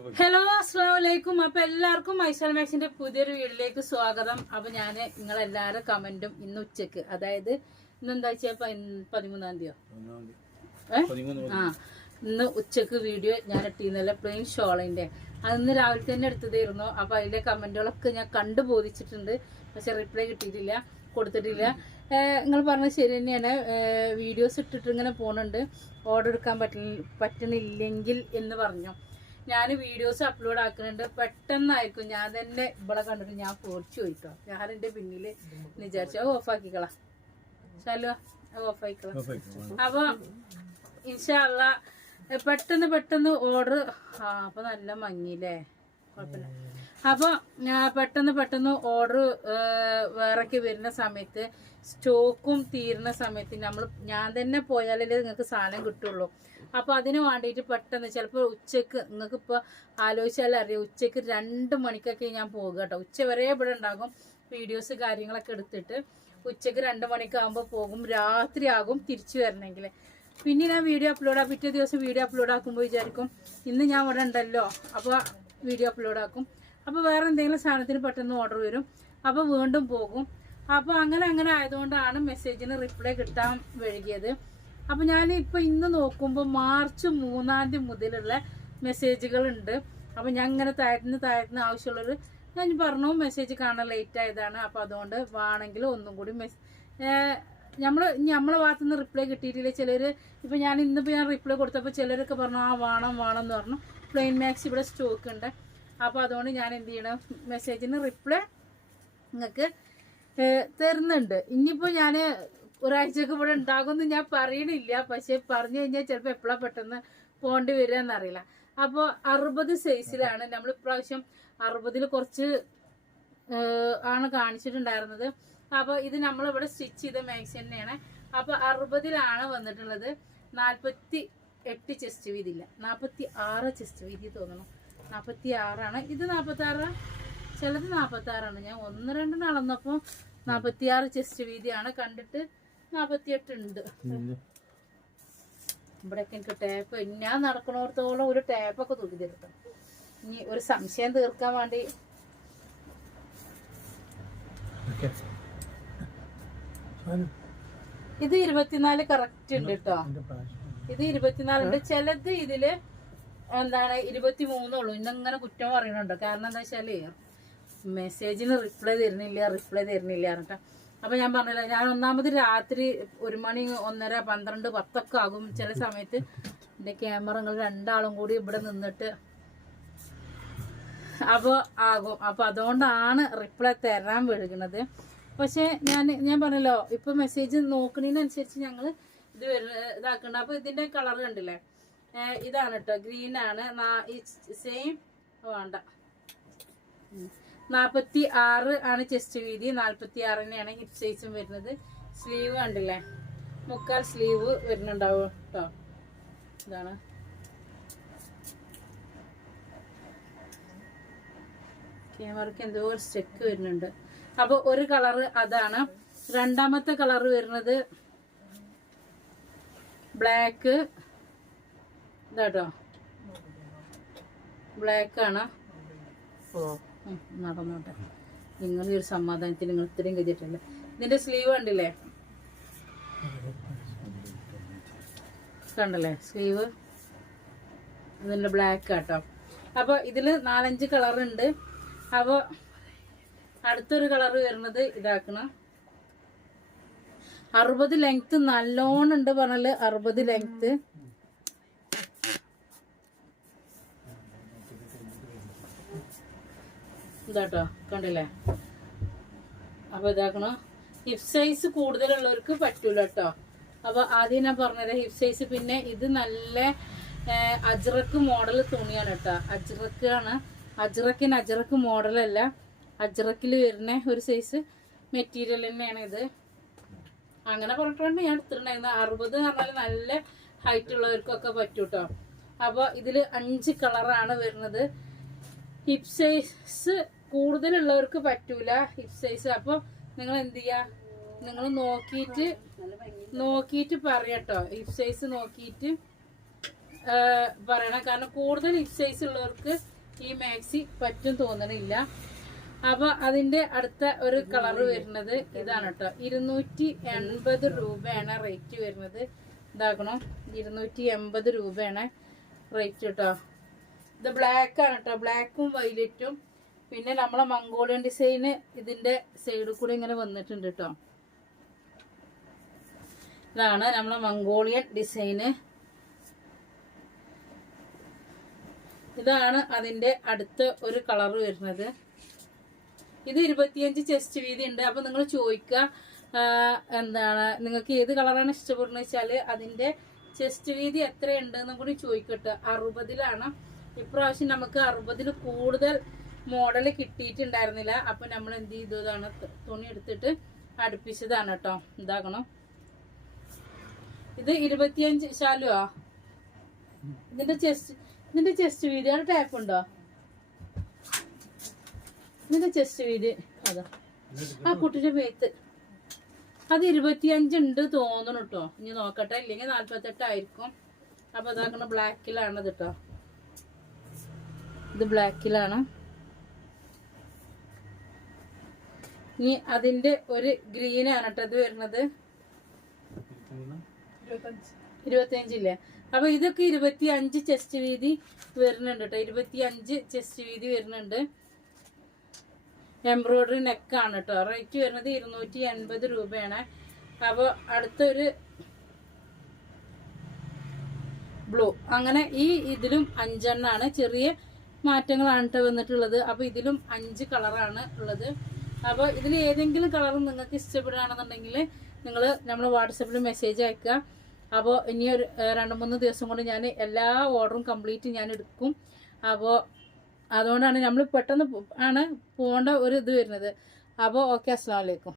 Hello അസ്സാം വലൈക്കും അപ്പൊ എല്ലാവർക്കും മൈസൽ മാക്സിന്റെ പുതിയൊരു വീഡിയോയിലേക്ക് സ്വാഗതം. അപ്പൊ ഞാൻ നിങ്ങളെല്ലാവരും കമന്റും ഇന്ന് ഉച്ചയ്ക്ക്. അതായത് ഇന്ന് എന്താ വെച്ചാൽ പതിമൂന്നാം തീയതിയോ? ആ. ഇന്ന് ഉച്ചയ്ക്ക് വീഡിയോ ഞാൻ ഇട്ടിരുന്നല്ല പ്ലെയിൻ ഷോളിന്റെ. അന്ന് രാവിലെ തന്നെ എടുത്തതായിരുന്നു. അപ്പൊ അതിലെ കമന്റുകളൊക്കെ ഞാൻ കണ്ടു ബോധിച്ചിട്ടുണ്ട്. പക്ഷെ റിപ്ലൈ കിട്ടിയിട്ടില്ല കൊടുത്തിട്ടില്ല. നിങ്ങൾ പറഞ്ഞ ശരി തന്നെയാണ്. വീഡിയോസ് ഇട്ടിട്ട് ഇങ്ങനെ പോകുന്നുണ്ട് ഓർഡർ എടുക്കാൻ പറ്റുന്ന പറ്റുന്നില്ലെങ്കിൽ എന്ന് പറഞ്ഞു. ഞാൻ വീഡിയോസ് അപ്ലോഡ് ആക്കുന്നുണ്ട്. പെട്ടെന്നായിരിക്കും. ഞാൻ തന്നെ ഇവിടെ കണ്ടിട്ട് ഞാൻ ഫോർച്ച് ചോദിക്കാം ഞാൻ എന്റെ പിന്നിൽ വിചാരിച്ചു അത് ഓഫാക്കിക്കളാം ശാലു ഓഫാക്കിക്കളാം അപ്പൊ ഇൻഷാല്ല പെട്ടെന്ന് പെട്ടെന്ന് ഓർഡർ ആ അപ്പൊ നല്ല മങ്ങിയില്ലേ? കുഴപ്പമില്ല. അപ്പൊ ആ, പെട്ടെന്ന് പെട്ടെന്ന് ഓർഡർ വേറൊക്കെ വരുന്ന സമയത്ത് സ്റ്റോക്കും തീരുന്ന സമയത്ത് നമ്മൾ ഞാൻ തന്നെ പോയാലേ നിങ്ങൾക്ക് സാധനം കിട്ടുള്ളൂ. അപ്പോൾ അതിന് വേണ്ടിയിട്ട് പെട്ടെന്ന് ചിലപ്പോൾ ഉച്ചയ്ക്ക് നിങ്ങൾക്ക് ഇപ്പൊ ആലോചിച്ചാൽ അറിയാം ഉച്ചയ്ക്ക് രണ്ട് മണിക്കൊക്കെ ഞാൻ പോകുക കേട്ടോ. ഉച്ച വരെ ഇവിടെ ഉണ്ടാകും വീഡിയോസ് കാര്യങ്ങളൊക്കെ എടുത്തിട്ട് ഉച്ചയ്ക്ക് രണ്ട് മണിക്കാകുമ്പോൾ പോകും രാത്രി ആകും തിരിച്ചു വരണമെങ്കിൽ പിന്നെ ഞാൻ വീഡിയോ അപ്ലോഡ് പിറ്റേ ദിവസം വീഡിയോ അപ്ലോഡ് ആക്കുമ്പോൾ വിചാരിക്കും ഇന്ന് ഞാൻ ഇവിടെ ഉണ്ടല്ലോ അപ്പോൾ വീഡിയോ അപ്ലോഡ് ആക്കും. അപ്പോൾ വേറെ എന്തെങ്കിലും സാധനത്തിന് പെട്ടെന്ന് ഓർഡർ വരും. അപ്പോൾ വീണ്ടും പോകും. അപ്പോൾ അങ്ങനെ അങ്ങനെ ആയതുകൊണ്ടാണ് മെസ്സേജിന് റിപ്ലൈ കിട്ടാൻ വൈകിയത്. അപ്പോൾ ഞാൻ ഇപ്പോൾ ഇന്ന് നോക്കുമ്പോൾ മാർച്ച് മൂന്നാം തീയതി മുതലുള്ള മെസ്സേജുകളുണ്ട് അപ്പോൾ ഞാൻ ഇങ്ങനെ താഴ്ത്തുന്ന താഴ്ത്തുന്ന ആവശ്യമുള്ളൊരു ഞാൻ പറഞ്ഞു മെസ്സേജ് കാണാൻ ലേറ്റ് ആയതാണ്. അപ്പോൾ അതുകൊണ്ട് വേണമെങ്കിൽ ഒന്നും കൂടി മെസ് നമ്മൾ നമ്മളെ ഭാഗത്തു നിന്ന് റിപ്ലൈ കിട്ടിയിട്ടില്ല. ചിലർ ഇപ്പോൾ ഞാൻ ഇന്നിപ്പോൾ ഞാൻ റിപ്ലൈ കൊടുത്തപ്പോൾ ചിലരൊക്കെ പറഞ്ഞു ആ വേണം വേണം എന്ന് പറഞ്ഞു. പ്ലെയിൻ മാക്സ് ഇവിടെ സ്റ്റോക്ക് ഉണ്ട്. അപ്പോൾ അതുകൊണ്ട് ഞാൻ എന്ത് ചെയ്യണം? മെസ്സേജിന് റിപ്ലൈ നിങ്ങൾക്ക് തരുന്നുണ്ട്. ഇനിയിപ്പോൾ ഞാൻ ഒരാഴ്ചക്ക് ഇവിടെ ഉണ്ടാകുമെന്ന് ഞാൻ പറയണില്ല. പക്ഷെ പറഞ്ഞു കഴിഞ്ഞാൽ ചിലപ്പോൾ എപ്പോഴാണ് പെട്ടെന്ന് പോകേണ്ടി വരിക എന്നറിയില്ല അപ്പോൾ അറുപത് സൈസിലാണ് നമ്മൾ ഇപ്രാവശ്യം അറുപതിൽ കുറച്ച് ആണ് കാണിച്ചിട്ടുണ്ടായിരുന്നത്. അപ്പോൾ ഇത് നമ്മളിവിടെ സ്റ്റിച്ച് ചെയ്ത മാക്സി തന്നെയാണ്. അപ്പോൾ അറുപതിലാണ് വന്നിട്ടുള്ളത്. നാൽപ്പത്തി എട്ട് ചെസ്റ്റ് വീതിയില്ല. നാൽപ്പത്തി ആറ് ചെസ്റ്റ് വീതി തോന്നുന്നു. നാൽപ്പത്തി ആറാണ് ഇത് നാൽപ്പത്തി ആറ് ചിലത് നാൽപ്പത്തി ആറാണ് ഞാൻ ഒന്ന് രണ്ട് അളന്നപ്പോൾ നാൽപ്പത്തി ആറ് ചെസ്റ്റ് വീതിയാണ്. കണ്ടിട്ട് നാൽപ്പത്തി എട്ട് ഉണ്ട് ഇവിടെയൊക്കെ എനിക്ക് ടാപ്പ് ഞാൻ നടക്കണോടത്തോളം ഒരു ടാപ്പൊക്കെ തൂക്കി തരുത്തും ഇനി ഒരു സംശയം തീർക്കാൻ വേണ്ടി ഇത് ഇരുപത്തിനാല് കറക്റ്റ് ഉണ്ട് കേട്ടോ. ഇത് ഇരുപത്തിനാലുണ്ട് ചിലത് ഇതിൽ എന്താണ് ഇരുപത്തി മൂന്നുള്ളൂ ഇന്നങ്ങനെ കുറ്റം പറയുന്നുണ്ട്. കാരണം എന്താ വെച്ചാൽ മെസ്സേജിന് റിപ്ലൈ തരുന്നില്ല റിപ്ലൈ തരുന്നില്ല എന്നിട്ട് അപ്പൊ ഞാൻ പറഞ്ഞില്ല ഞാൻ ഒന്നാമത് രാത്രി ഒരു മണി ഒന്നര പന്ത്രണ്ട് പത്തൊക്കെ ആകും ചില സമയത്ത്. എന്റെ ക്യാമറകൾ രണ്ടാളും കൂടി ഇവിടെ നിന്നിട്ട് അപ്പോൾ ആകും. അപ്പോൾ അതുകൊണ്ടാണ് റിപ്ലൈ തരാൻ വിളിക്കുന്നത്. പക്ഷെ ഞാൻ ഞാൻ പറഞ്ഞല്ലോ ഇപ്പൊ മെസ്സേജ് നോക്കുന്നതിനനുസരിച്ച് ഞങ്ങൾ ഇത് ഇതാക്കുന്നുണ്ട് അപ്പൊ ഇതിന്റെ കളർ കണ്ടില്ലേ? ഇതാണ് കേട്ടോ ഗ്രീൻ ആണ് സെയിം വേണ്ട. നാൽപ്പത്തി ആറ് ആണ് ചെസ്റ്റ് വീതി. നാൽപ്പത്തി ആറിനെയാണ് ഹിപ് സൈസും വരുന്നത്. സ്ലീവ് കണ്ടില്ലേ? മുക്കാൽ സ്ലീവ് വരുന്നുണ്ടാവും കേട്ടോ. ഇതാണ്. ക്യാമറയ്ക്ക് എന്തോ ഒരു സ്റ്റെക്ക് വരുന്നുണ്ട്. അപ്പൊ ഒരു കളറ് അതാണ്. രണ്ടാമത്തെ കളറ് വരുന്നത് ബ്ലാക്ക്. ഇതാട്ടോ. ബ്ലാക്ക് ആണ് ഉം, നടന്നോട്ടെ. നിങ്ങൾ ഈ ഒരു സമാധാനത്തിന് നിങ്ങൾ ഇത്രയും കഴിഞ്ഞിട്ടില്ല ഇതിന്റെ സ്ലീവ് കണ്ടില്ലേ? കണ്ടല്ലേ? സ്ലീവ്? ഇതിന്റെ ബ്ലാക്ക് ആട്ടോ അപ്പൊ ഇതിൽ നാലഞ്ച് കളർ ഉണ്ട് അപ്പൊ അടുത്തൊരു കളർ വരുന്നത് ഇതാക്കണം. അറുപത് ലെങ്ത് നല്ലോണം ഉണ്ട് പറഞ്ഞാൽ അറുപത് ലെങ്ത് ഇതാട്ടോ കണ്ടില്ലേ? അപ്പൊ ഇതാക്കണം. ഹിപ്പ് സൈസ് കൂടുതലുള്ളവർക്ക് പറ്റൂല കേട്ടോ അപ്പൊ ആദ്യം ഞാൻ പറഞ്ഞത് ഹിപ്പ് സൈസ് പിന്നെ ഇത് നല്ല അജ്രക്ക് മോഡൽ തുണിയാണ് കേട്ടോ ആണ് അജ്രക്കിന് അജ്രക്ക് മോഡലല്ല അജ്രക്കിൽ വരുന്ന ഒരു സൈസ് മെറ്റീരിയൽ തന്നെയാണ് ഇത്. അങ്ങനെ പറഞ്ഞിട്ടാണ് ഞാൻ എടുത്തിട്ടുണ്ടായിരുന്നത്. അറുപത് എന്ന് പറഞ്ഞാൽ നല്ല ഹൈറ്റ് ഉള്ളവർക്കൊക്കെ പറ്റൂ കേട്ടോ അപ്പോൾ ഇതിൽ അഞ്ച് കളറാണ് വരുന്നത്. ഹിപ്പ് സൈസ് കൂടുതലുള്ളവർക്ക് പറ്റൂല ഹിപ് സൈസ്. അപ്പൊ നിങ്ങൾ എന്ത് ചെയ്യാ? നിങ്ങൾ നോക്കിയിട്ട് നോക്കിയിട്ട് പറയട്ടോ. ഹിപ് സൈസ് നോക്കിയിട്ട് പറയണം. കാരണം കൂടുതൽ ഹിപ് സൈസ് ഉള്ളവർക്ക് ഈ മാക്സി പറ്റും തോന്നണില്ല. അപ്പൊ അതിന്റെ അടുത്ത ഒരു കളർ വരുന്നത് ഇതാണ് കേട്ടോ ഇരുന്നൂറ്റി എൺപത് രൂപയാണ് റേറ്റ് വരുന്നത്. ഇതാക്കണം? ഇരുന്നൂറ്റി എൺപത് രൂപയാണ് റേറ്റ് കേട്ടോ ഇത് ബ്ലാക്ക് ആണ് കേട്ടോ ബ്ലാക്കും വൈലറ്റും പിന്നെ നമ്മളെ മംഗോളിയൻ ഡിസൈന് ഇതിന്റെ സൈഡിൽ കൂടെ ഇങ്ങനെ വന്നിട്ടുണ്ട് കേട്ടോ ഇതാണ് നമ്മളെ മംഗോളിയൻ ഡിസൈന് ഇതാണ് അതിന്റെ അടുത്ത ഒരു കളർ വരുന്നത്. ഇത് ഇരുപത്തിയഞ്ച് ചെസ്റ്റ് വീതി ഉണ്ട്. അപ്പൊ നിങ്ങൾ ചോദിക്കുക എന്താണ് നിങ്ങൾക്ക് ഏത് കളറാണ് ഇഷ്ടപ്പെടുന്നത് വെച്ചാൽ അതിന്റെ ചെസ്റ്റ് വീതി എത്ര ഉണ്ടെന്നും കൂടി ചോദിക്കട്ടെ. അറുപതിലാണ്. ഇപ്രാവശ്യം നമുക്ക് അറുപതിൽ കൂടുതൽ മോഡൽ കിട്ടിയിട്ടുണ്ടായിരുന്നില്ല. അപ്പൊ നമ്മൾ എന്ത് ചെയ്തു? ഇതാണ് തുണി എടുത്തിട്ട് അടുപ്പിച്ചതാണ് കേട്ടോ. ഇതാക്കണം. ഇത് ഇരുപത്തിയഞ്ച് ശാലുവാ? ഇതിന്റെ ചെസ്റ്റ് ഇതിന്റെ ചെസ്റ്റ് വീതി. അവിടെ ടാപ്പ് ഉണ്ടോ? ഇതിന്റെ ചെസ്റ്റ് വീതി. അതാ. ആ കുട്ടിന്റെ മേത്ത് അത് ഇരുപത്തിയഞ്ചുണ്ട് തോന്നണം കേട്ടോ. ഇനി നോക്കട്ടെ. ഇല്ലെങ്കിൽ നാല്പത്തെട്ടായിരിക്കും അപ്പൊ ഇതാക്കണം. ബ്ലാക്കിലാണത് കേട്ടോ. ഇത് ബ്ലാക്കിലാണ് ഇനി അതിന്റെ ഒരു ഗ്രീൻ ആണ് കേട്ടോ ഇത് വരുന്നത്. ഇരുപത്തിയഞ്ചില്ലേ അപ്പൊ ഇതൊക്കെ ഇരുപത്തി അഞ്ച് ചെസ്റ്റ് വീതി വരുന്നുണ്ട് കേട്ടോ. ഇരുപത്തി അഞ്ച് ചെസ്റ്റ് വീതി വരുന്നുണ്ട്. എംബ്രോയിഡറി നെക്കാണ് കേട്ടോ. റേറ്റ് വരുന്നത് ഇരുന്നൂറ്റി എൺപത് രൂപയാണ്. അപ്പോൾ അടുത്തൊരു ബ്ലൂ അങ്ങനെ ഈ ഇതിലും അഞ്ചെണ്ണാണ്. ചെറിയ മാറ്റങ്ങളാണ് കേട്ടോ വന്നിട്ടുള്ളത്. അപ്പോൾ ഇതിലും അഞ്ച് കളറാണ് ഉള്ളത്. അപ്പോൾ ഇതിൽ ഏതെങ്കിലും കളർ നിങ്ങൾക്ക് ഇഷ്ടപ്പെടുകയാണെന്നുണ്ടെങ്കിൽ നിങ്ങൾ നമ്മൾ വാട്സപ്പിൽ മെസ്സേജ് അയക്കുക. അപ്പോൾ ഇനി ഒരു രണ്ട് മൂന്ന് ദിവസം കൊണ്ട് ഞാൻ എല്ലാ ഓർഡറും കംപ്ലീറ്റ് ഞാൻ എടുക്കും. അപ്പോൾ അതുകൊണ്ടാണ് നമ്മൾ പെട്ടെന്ന് ആണ് പോകേണ്ട ഒരു ഇത് വരുന്നത്. അപ്പോൾ ഓക്കെ അസ്സാം വലൈക്കും